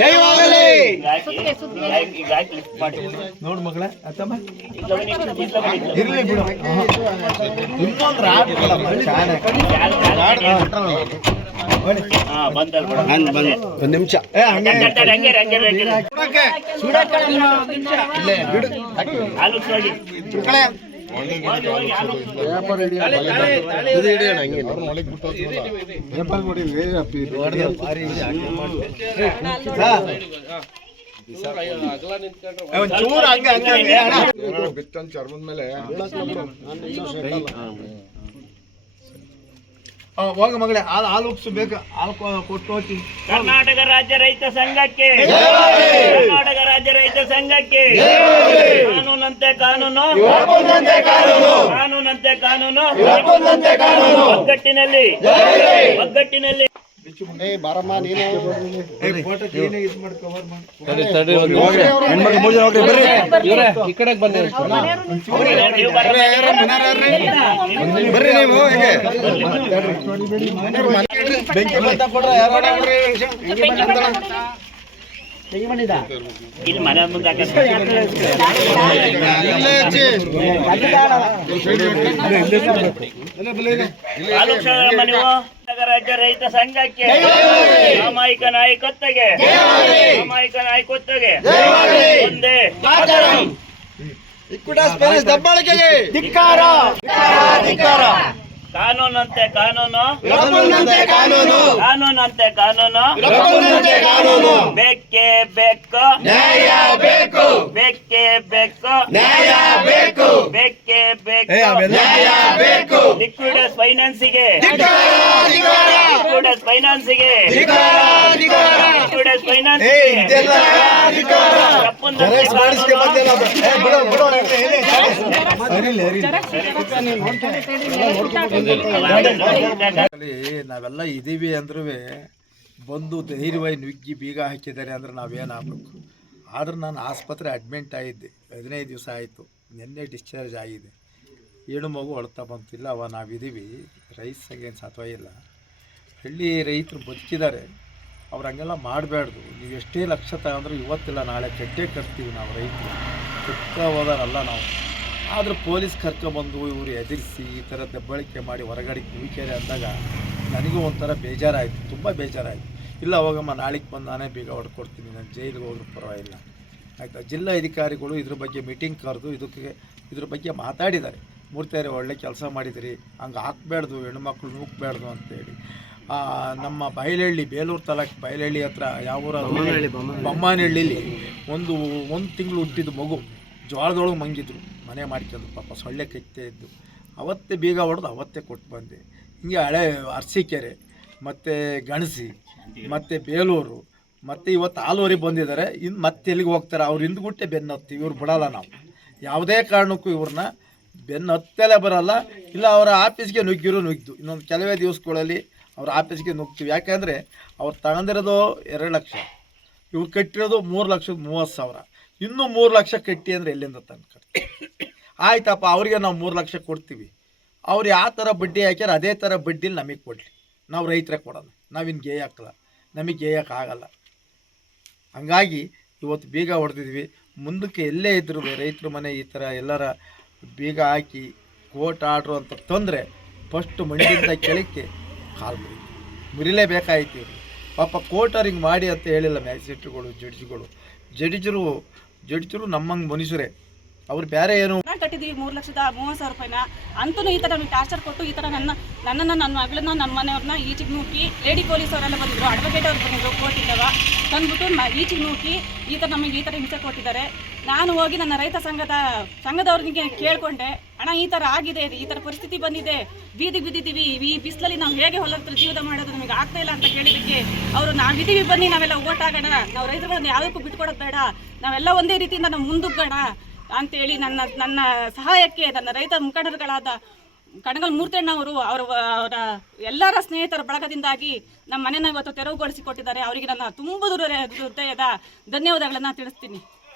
ಜಯವಾಗಲಿ. ನೋಡು ಮಗಳೇ ಅತ್ತಮ್ಮ ಇರ್ಲಿ ಬಿಡು. ಇನ್ನೊಂದು ರಾಡ್ ಕೊಡಮ್ಮ ಒಂದು ನಿಮಿಷ ಚೂರು ಹಂಗೆ ಬಿತ್ತಂತ ಚರ್ಮದ ಮೇಲೆ ಹೋಗ ಮಗಳೇ ಹಾಲು ಉಪ್ಸಬೇಕು. ಹಾಲು ಕೊಟ್ಟು ಹೋಗ್ತೀನಿ. ಕರ್ನಾಟಕ ರಾಜ್ಯ ರೈತ ಸಂಘಕ್ಕೆ, ಕರ್ನಾಟಕ ರಾಜ್ಯ ರೈತ ಸಂಘಕ್ಕೆ ಕಾನೂನಂತೆ ಕಾನೂನು, ಕಾನೂನಂತೆ ಕಾನೂನು, ಒಗ್ಗಟ್ಟಿನಲ್ಲಿ ಒಗ್ಗಟ್ಟಿನಲ್ಲಿ ಬಾರಮ್ಮ ನೀನು ಈ ಕಡೆ ಬಂದ ಬೆಂಕಿ ಕೊಡ್ರ ಇಲ್ಲಿ ಮನೆ ಮುಂದೆ ರಾಜ್ಯ ರೈತ ಸಂಘಕ್ಕೆ ಸಾಮಾಜಿಕ ನಾಯಕತ್ವಗೆ, ಸಾಮಾಜಿಕ ನಾಯಕತ್ವಗೆ ಒಂದೇ ದಬ್ಬಾಳಿಕೆಗೆ ಧಿಕ್ಕಾರ. ಕಾನೂನಂತೆ ಕಾನೂನು, ಕಾನೂನಂತೆ ಕಾನೂನು, ಬೇಕೇ ಬೇಕು ನ್ಯಾಯ ಬೇಕು, ಬೇಕೇ ಬೇಕು ನ್ಯಾಯ ಬೇಕು, ಬೇಕೇ ಬೇಕು ನ್ಯಾಯ ಬೇಕು. ಲಿಕ್ವಿಡಸ್ ಫೈನಾನ್ಸಿಗೆ, ಲಿಕ್ವಿಡಸ್ ಫೈನಾನ್ಸಿಗೆ, ಲಿಕ್ವಿಡಸ್ ಫೈನಾನ್ಸಿಗೆ ನಾವೆಲ್ಲ ಇದೀವಿ ಅಂದ್ರೂ ಬಂದು ಧೈರ್ಯವಾಗಿ ನುಗ್ಗಿ ಬೀಗ ಹಾಕಿದ್ದಾರೆ ಅಂದ್ರೆ ನಾವೇನಾಗಬೇಕು. ಆದ್ರೆ ನಾನು ಆಸ್ಪತ್ರೆ ಅಡ್ಮಿಂಟ್ ಆಗಿದ್ದೆ, 15 ದಿವಸ ಆಯಿತು. ನಿನ್ನೆ ಡಿಸ್ಚಾರ್ಜ್ ಆಗಿದೆ. ಹೆಣ್ಣು ಮಗು ಹೊಳ್ತಾ ಬಂತಿಲ್ಲ. ನಾವಿದ್ದೀವಿ, ರೈತ ಸಂಘ ಏನು ಸತ್ವ ಇಲ್ಲ. ಹಳ್ಳಿ ರೈತರು ಬದುಕಿದ್ದಾರೆ, ಅವ್ರು ಹಂಗೆಲ್ಲ ಮಾಡಬಾರ್ದು. ನೀವು ಎಷ್ಟೇ ಲಕ್ಷ ತಗೊಂಡ್ರು ಇವತ್ತಿಲ್ಲ ನಾಳೆ ಕಟ್ಟೇ ಕಟ್ತೀವಿ ನಾವು ರೈತರು. ಕೆಟ್ಟ ಹೋದಾರಲ್ಲ ನಾವು. ಆದರೂ ಪೊಲೀಸ್ ಕರ್ಕೊಬಂದು ಇವರು ಎದುರಿಸಿ ಈ ಥರ ದಬ್ಬಾಳಿಕೆ ಮಾಡಿ ಹೊರಗಡೆ ಕಿವಿಕೆರೆ ಅಂದಾಗ ನನಗೂ ಒಂಥರ ಬೇಜಾರಾಯಿತು, ತುಂಬ ಬೇಜಾರಾಯಿತು. ಇಲ್ಲ ಹೋಗಮ್ಮ ನಾಳೆಗೆ ಬಂದು ನಾನೇ ಬೇಗ ಹೊಡ್ಕೊಡ್ತೀನಿ, ನಾನು ಜೈಲಿಗೆ ಹೋದ್ರೂ ಪರವಾಗಿಲ್ಲ ಆಯಿತಾ. ಜಿಲ್ಲಾ ಅಧಿಕಾರಿಗಳು ಇದ್ರ ಬಗ್ಗೆ ಮೀಟಿಂಗ್ ಕರೆದು ಇದ್ರ ಬಗ್ಗೆ ಮಾತಾಡಿದ್ದಾರೆ. ಮೂರ್ತಿಯವ್ರೆ ಒಳ್ಳೆ ಕೆಲಸ ಮಾಡಿದಿರಿ, ಹಂಗೆ ಹಾಕಬೇಡ್ದು, ಹೆಣ್ಮಕ್ಳು ನೂಕಬೇಡ್ದು ಅಂತೇಳಿ. ನಮ್ಮ ಬಯಲಹಳ್ಳಿ, ಬೇಲೂರು ತಾಲೂಕು ಬಯಲಹಳ್ಳಿ ಹತ್ರ ಯಾವ ಊರ ಬೊಮ್ಮನಹಳ್ಳಿಲಿ ಒಂದು ತಿಂಗಳು ಹುಟ್ಟಿದ ಮಗು ಜೋಳದೊಳಗೆ ಮಂಗಿದ್ರು, ಮನೆ ಮಾಡ್ಕೊಂಡು ಪಾಪ ಸೊಳ್ಳೆ ಕಚ್ಚೇ ಇದ್ದು. ಅವತ್ತೇ ಬೀಗ ಹೊಡೆದು ಅವತ್ತೇ ಕೊಟ್ಟು ಬಂದೆ. ಹಿಂಗೆ ಹಳೆ ಅರಸೀಕೆರೆ ಮತ್ತು ಗಣಸಿ ಮತ್ತು ಬೇಲೂರು ಮತ್ತು ಇವತ್ತು ಆಲೂರಿಗೆ ಬಂದಿದ್ದಾರೆ. ಇನ್ನು ಮತ್ತೆ ಎಲ್ಲಿಗೆ ಹೋಗ್ತಾರೆ? ಅವ್ರು ಹಿಂದ್ಗುಟ್ಟೆ ಬೆನ್ನು ಹತ್ತೀವಿ, ಇವ್ರು ಬಿಡಲ್ಲ ನಾವು ಯಾವುದೇ ಕಾರಣಕ್ಕೂ. ಇವ್ರನ್ನ ಬೆನ್ನು ಹತ್ತಲೇ ಬರಲ್ಲ. ಇಲ್ಲ ಅವರ ಆಫೀಸ್ಗೆ ನುಗ್ಗಿದ್ದು ಇನ್ನೊಂದು ಕೆಲವೇ ದಿವಸಗಳಲ್ಲಿ ಅವ್ರ ಆಫೀಸ್ಗೆ ನುಗ್ತೀವಿ. ಯಾಕೆಂದರೆ ಅವ್ರು ತಗೊಂಡಿರೋದು 2 ಲಕ್ಷ, ಇವ್ರು ಕಟ್ಟಿರೋದು 3,30,000. ಇನ್ನೂ 3 ಲಕ್ಷ ಕಟ್ಟಿ ಅಂದರೆ ಎಲ್ಲಿಂದ ತಂದು ಕಟ್ಟಿ? ಆಯ್ತಪ್ಪ, ಅವ್ರಿಗೆ ನಾವು 3 ಲಕ್ಷ ಕೊಡ್ತೀವಿ. ಅವ್ರು ಯಾವ ಥರ ಬಡ್ಡಿ ಹಾಕ್ಯಾರ ಅದೇ ಥರ ಬಡ್ಡಿಲಿ ನಮಗೆ ಕೊಡಲಿ, ನಾವು ರೈತರೇ ಕೊಡೋಣ. ನಾವಿನ್ನು ಗೇಯಕ್ಕಲ್ಲ, ನಮಗೆ ಗೇಯಕ್ಕಾಗಲ್ಲ. ಹಂಗಾಗಿ ಇವತ್ತು ಬೀಗ ಹೊಡೆದಿದ್ವಿ. ಮುಂದಕ್ಕೆ ಎಲ್ಲೇ ಇದ್ರು ರೈತರ ಮನೆ ಈ ಥರ ಎಲ್ಲರ ಬೀಗ ಹಾಕಿ ಕೋರ್ಟ್ ಆರ್ಡ್ರು ಅಂತ ತಂದರೆ ಫಸ್ಟ್ ಮಂಡಿಯಿಂದ ಕೆಳಕ್ಕೆ ಕಾಲು ಮುರಿಲೇಬೇಕಾಯ್ತು. ಪಾಪ ಕೋರ್ಟರ್ ಹಿಂಗೆ ಮಾಡಿ ಅಂತ ಹೇಳಿಲ್ಲ ಮ್ಯಾಜಿಸ್ಟ್ರೇಟ್ಗಳು, ಜಡ್ಜರು ನಮ್ಮಂಗೆ ಮನುಷ್ಯರೇ. ಅವ್ರು ಬೇರೆ ಏನು ಕಟ್ಟಿದ್ದೀವಿ 3,30,000 ರೂಪಾಯಿನ. ಅಂತೂ ಈ ಥರ ನಮಗೆ ಟಾರ್ಚರ್ ಕೊಟ್ಟು ಈ ಥರ ನನ್ನ ಮಗಳನ್ನ, ನಮ್ಮ ಮನೆಯವ್ರನ್ನ ಈಚಿಗೆ ನೂಕಿ, ಲೇಡಿ ಪೊಲೀಸ್ ಅವರೆಲ್ಲ ಬಂದಿದ್ರು, ಅಡ್ವೊಕೇಟ್ ಅವ್ರು ಬಂದಿದ್ರು ಕೋರ್ಟಿಂದವ ತಂದ್ಬಿಟ್ಟು ಈಚಿಗೆ ನೂಕಿ ಈ ಥರ ನಮಗೆ ಈ ಥರ ಹಿಂಸೆ ಕೊಟ್ಟಿದ್ದಾರೆ. ನಾನು ಹೋಗಿ ನನ್ನ ರೈತ ಸಂಘದವ್ರಿಗೆ ಕೇಳ್ಕೊಂಡೆ, ಅಣ್ಣ ಈ ಥರ ಆಗಿದೆ, ಈ ಥರ ಪರಿಸ್ಥಿತಿ ಬಂದಿದೆ, ಬೀದಿಗೆ ಬಿದ್ದಿದ್ದೀವಿ, ಈ ಬಿಸಿಲಲ್ಲಿ ನಾವು ಹೇಗೆ ಹೊಲ ಹತ್ರ ಜೀವನ ಮಾಡೋದು, ನಮಗೆ ಆಗ್ತಾ ಇಲ್ಲ ಅಂತ ಕೇಳಿದ್ದಕ್ಕೆ ಅವರು ನಾವಿದ್ದೀವಿ ಬನ್ನಿ, ನಾವೆಲ್ಲ ಓಟಾಗೋಣ, ನಾವು ರೈತರುಗಳನ್ನ ಯಾವುದಕ್ಕೂ ಬಿಟ್ಕೊಡೋದು ಬೇಡ, ನಾವೆಲ್ಲ ಒಂದೇ ರೀತಿಯಿಂದ ನಾವು ಮುಂದುಗ್ಗೋಣ ಅಂತೇಳಿ ನನ್ನ ಸಹಾಯಕ್ಕೆ ನನ್ನ ರೈತ ಮುಖಂಡರುಗಳಾದ ಕಣಗಲ್ ಮೂರ್ತಣ್ಣ ಅವರ ಎಲ್ಲರ ಸ್ನೇಹಿತರ ಬಳಗದಿಂದಾಗಿ ನಮ್ಮ ಮನೆಯನ್ನು ಇವತ್ತು ತೆರವುಗೊಳಿಸಿ ಕೊಟ್ಟಿದ್ದಾರೆ. ಅವರಿಗೆ ನನ್ನ ತುಂಬ ಹೃದಯದ ಧನ್ಯವಾದಗಳನ್ನು ತಿಳಿಸ್ತೀನಿ.